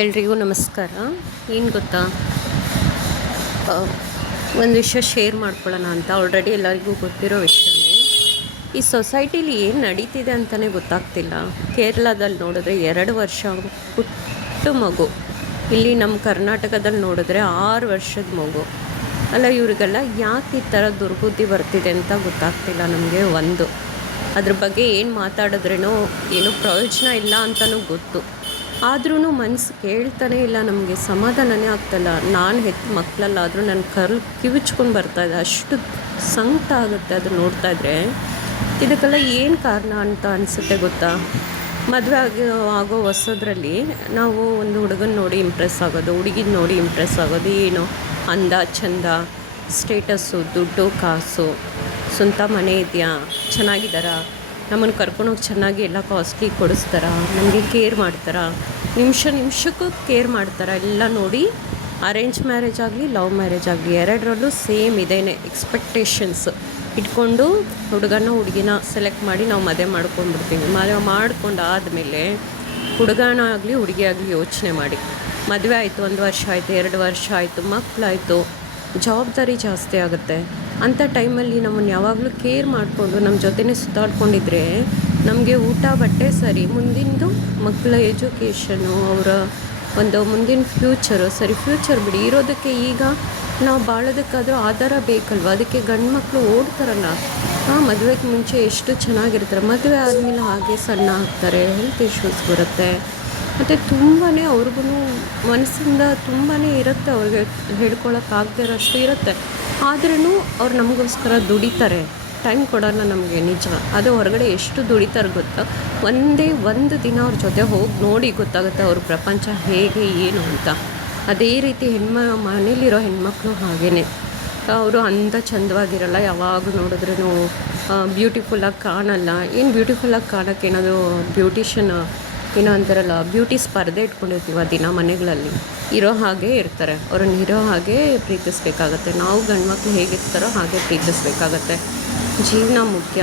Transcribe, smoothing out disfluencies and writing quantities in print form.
ಎಲ್ರಿಗೂ ನಮಸ್ಕಾರ. ಏನು ಗೊತ್ತಾ, ಒಂದು ವಿಷಯ ಶೇರ್ ಮಾಡ್ಕೊಳ್ಳೋಣ ಅಂತ. ಆಲ್ರೆಡಿ ಎಲ್ಲರಿಗೂ ಗೊತ್ತಿರೋ ವಿಷಯನೇ. ಈ ಸೊಸೈಟಿಲಿ ಏನು ನಡೀತಿದೆ ಅಂತಲೇ ಗೊತ್ತಾಗ್ತಿಲ್ಲ. ಕೇರಳದಲ್ಲಿ ನೋಡಿದ್ರೆ 2 ವರ್ಷ ಪುಟ್ಟ ಮಗು, ಇಲ್ಲಿ ನಮ್ಮ ಕರ್ನಾಟಕದಲ್ಲಿ ನೋಡಿದ್ರೆ 6 ವರ್ಷದ ಮಗು. ಅಲ್ಲ, ಇವರಿಗೆಲ್ಲ ಯಾಕೆ ಈ ಥರ ದುರ್ಬುದ್ಧಿ ಬರ್ತಿದೆ ಅಂತ ಗೊತ್ತಾಗ್ತಿಲ್ಲ ನಮಗೆ. ಅದ್ರ ಬಗ್ಗೆ ಏನು ಮಾತಾಡಿದ್ರೇನೋ ಏನೂ ಪ್ರಯೋಜನ ಇಲ್ಲ ಅಂತಲೂ ಗೊತ್ತು. ಆದ್ರೂ ಮನಸ್ಸು ಕೇಳ್ತಾನೇ ಇಲ್ಲ, ನಮಗೆ ಸಮಾಧಾನನೇ ಆಗ್ತಾಯಿಲ್ಲ. ನಾನು ಹೆತ್ತ ಮಕ್ಕಳಲ್ಲಾದರೂ ನನ್ನ ಕಿವಿಚ್ಕೊಂಡು ಬರ್ತಾಯಿದೆ, ಅಷ್ಟು ಸಂಕಟ ಆಗುತ್ತೆ ಅದು ನೋಡ್ತಾ ಇದ್ರೆ. ಇದಕ್ಕೆಲ್ಲ ಏನು ಕಾರಣ ಅಂತ ಅನಿಸುತ್ತೆ ಗೊತ್ತಾ. ಮದುವೆ ಆಗೋ ಹೊಸದ್ರಲ್ಲಿ ನಾವು ಒಂದು ಹುಡುಗನ ನೋಡಿ ಇಂಪ್ರೆಸ್ ಆಗೋದು, ಹುಡುಗಿನ ನೋಡಿ ಇಂಪ್ರೆಸ್ ಆಗೋದು. ಏನು ಅಂದ ಚಂದ, ಸ್ಟೇಟಸ್ಸು, ದುಡ್ಡು ಕಾಸು, ಸ್ವಂತ ಮನೆ ಇದೆಯಾ, ಚೆನ್ನಾಗಿದ್ದಾರಾ, ನಮ್ಮನ್ನು ಕರ್ಕೊಂಡೋಗಿ ಚೆನ್ನಾಗಿ ಎಲ್ಲ ಕಾಸ್ಟ್ಲಿ ಕೊಡಿಸ್ತಾರ, ನಮಗೆ ಕೇರ್ ಮಾಡ್ತಾರ, ನಿಮಿಷಕ್ಕೂ ಕೇರ್ ಮಾಡ್ತಾರೆ ಎಲ್ಲ ನೋಡಿ. ಅರೇಂಜ್ ಮ್ಯಾರೇಜ್ ಆಗಲಿ ಲವ್ ಮ್ಯಾರೇಜ್ ಆಗಲಿ ಎರಡರಲ್ಲೂ ಸೇಮ್ ಇದೇನೆ ಎಕ್ಸ್ಪೆಕ್ಟೇಷನ್ಸ್ ಇಟ್ಕೊಂಡು ಹುಡುಗಿನ ಸೆಲೆಕ್ಟ್ ಮಾಡಿ ನಾವು ಮದುವೆ ಮಾಡ್ಕೊಂಡ್ಬಿಡ್ತೀವಿ. ಮದುವೆ ಮಾಡ್ಕೊಂಡಾದಮೇಲೆ ಹುಡುಗನ ಆಗಲಿ ಹುಡುಗಿ ಆಗಲಿ ಯೋಚನೆ ಮಾಡಿ, ಮದುವೆ ಆಯಿತು, 1 ವರ್ಷ ಆಯಿತು, 2 ವರ್ಷ ಆಯಿತು, ಮಕ್ಕಳಾಯಿತು, ಜವಾಬ್ದಾರಿ ಜಾಸ್ತಿ ಆಗುತ್ತೆ. ಅಂಥ ಟೈಮಲ್ಲಿ ನಮ್ಮನ್ನು ಯಾವಾಗಲೂ ಕೇರ್ ಮಾಡಿಕೊಂಡು ನಮ್ಮ ಜೊತೆನೇ ಸುತ್ತಾಡ್ಕೊಂಡಿದ್ರೆ ನಮಗೆ ಊಟ ಬಟ್ಟೆ ಸರಿ, ಮುಂದಿಂದು ಮಕ್ಕಳ ಎಜುಕೇಷನು, ಅವರ ಒಂದು ಮುಂದಿನ ಫ್ಯೂಚರು ಸರಿ. ಫ್ಯೂಚರ್ ಬಿಡಿ, ಇರೋದಕ್ಕೆ ಈಗ ನಾವು ಬಾಳೋದಕ್ಕಾದರೂ ಆಧಾರ ಬೇಕಲ್ವ. ಅದಕ್ಕೆ ಗಂಡು ಮಕ್ಕಳು ಓಡ್ತಾರಲ್ಲ, ಮದುವೆಗೆ ಮುಂಚೆ ಎಷ್ಟು ಚೆನ್ನಾಗಿರ್ತಾರೆ, ಮದುವೆ ಆದಮೇಲೆ ಹಾಗೆ ಸಣ್ಣ ಆಗ್ತಾರೆ, ಹೆಲ್ತ್ ಇಶ್ಯೂಸ್ ಬರುತ್ತೆ. ಮತ್ತು ತುಂಬಾ ಅವ್ರಿಗೂ ಮನಸ್ಸಿಂದ ತುಂಬಾ ಇರುತ್ತೆ, ಅವ್ರಿಗೆ ಹೇಳ್ಕೊಳಕ್ಕಾಗದೇ ಇರೋಷ್ಟು ಇರುತ್ತೆ. ಆದ್ರೂ ಅವ್ರು ನಮಗೋಸ್ಕರ ದುಡಿತಾರೆ, ಟೈಮ್ ಕೊಡೋಲ್ಲ ನಮಗೆ, ನಿಜ. ಅದು ಹೊರಗಡೆ ಎಷ್ಟು ದುಡಿತಾರೆ ಗೊತ್ತಾ. ಒಂದು ದಿನ ಅವ್ರ ಜೊತೆ ಹೋಗಿ ನೋಡಿ ಗೊತ್ತಾಗುತ್ತೆ ಅವ್ರ ಪ್ರಪಂಚ ಹೇಗೆ ಏನು ಅಂತ. ಅದೇ ರೀತಿ ಮನೇಲಿರೋ ಹೆಣ್ಮಕ್ಳು ಹಾಗೇ. ಅವರು ಅಂದ ಚಂದವಾಗಿರಲ್ಲ, ಯಾವಾಗ ನೋಡಿದ್ರೂ ಬ್ಯೂಟಿಫುಲ್ಲಾಗಿ ಕಾಣಲ್ಲ. ಏನು ಬ್ಯೂಟಿಫುಲ್ಲಾಗಿ ಕಾಣೋಕ್ಕೆ ಏನಾದರೂ ಬ್ಯೂಟಿಷನ್ ಏನೋ ಅಂತಾರಲ್ಲ, ಬ್ಯೂಟಿ ಸ್ಪರ್ಧೆ ಇಟ್ಕೊಂಡಿರ್ತೀವಿ ಆ ದಿನ ಮನೆಗಳಲ್ಲಿ. ಇರೋ ಹಾಗೆ ಇರ್ತಾರೆ, ಅವ್ರನ್ನ ಇರೋ ಹಾಗೆ ಪ್ರೀತಿಸ್ಬೇಕಾಗತ್ತೆ. ನಾವು ಗಂಡು ಮಕ್ಕಳು ಹೇಗಿರ್ತಾರೋ ಹಾಗೆ ಪ್ರೀತಿಸ್ಬೇಕಾಗತ್ತೆ. ಜೀವನ ಮುಖ್ಯ.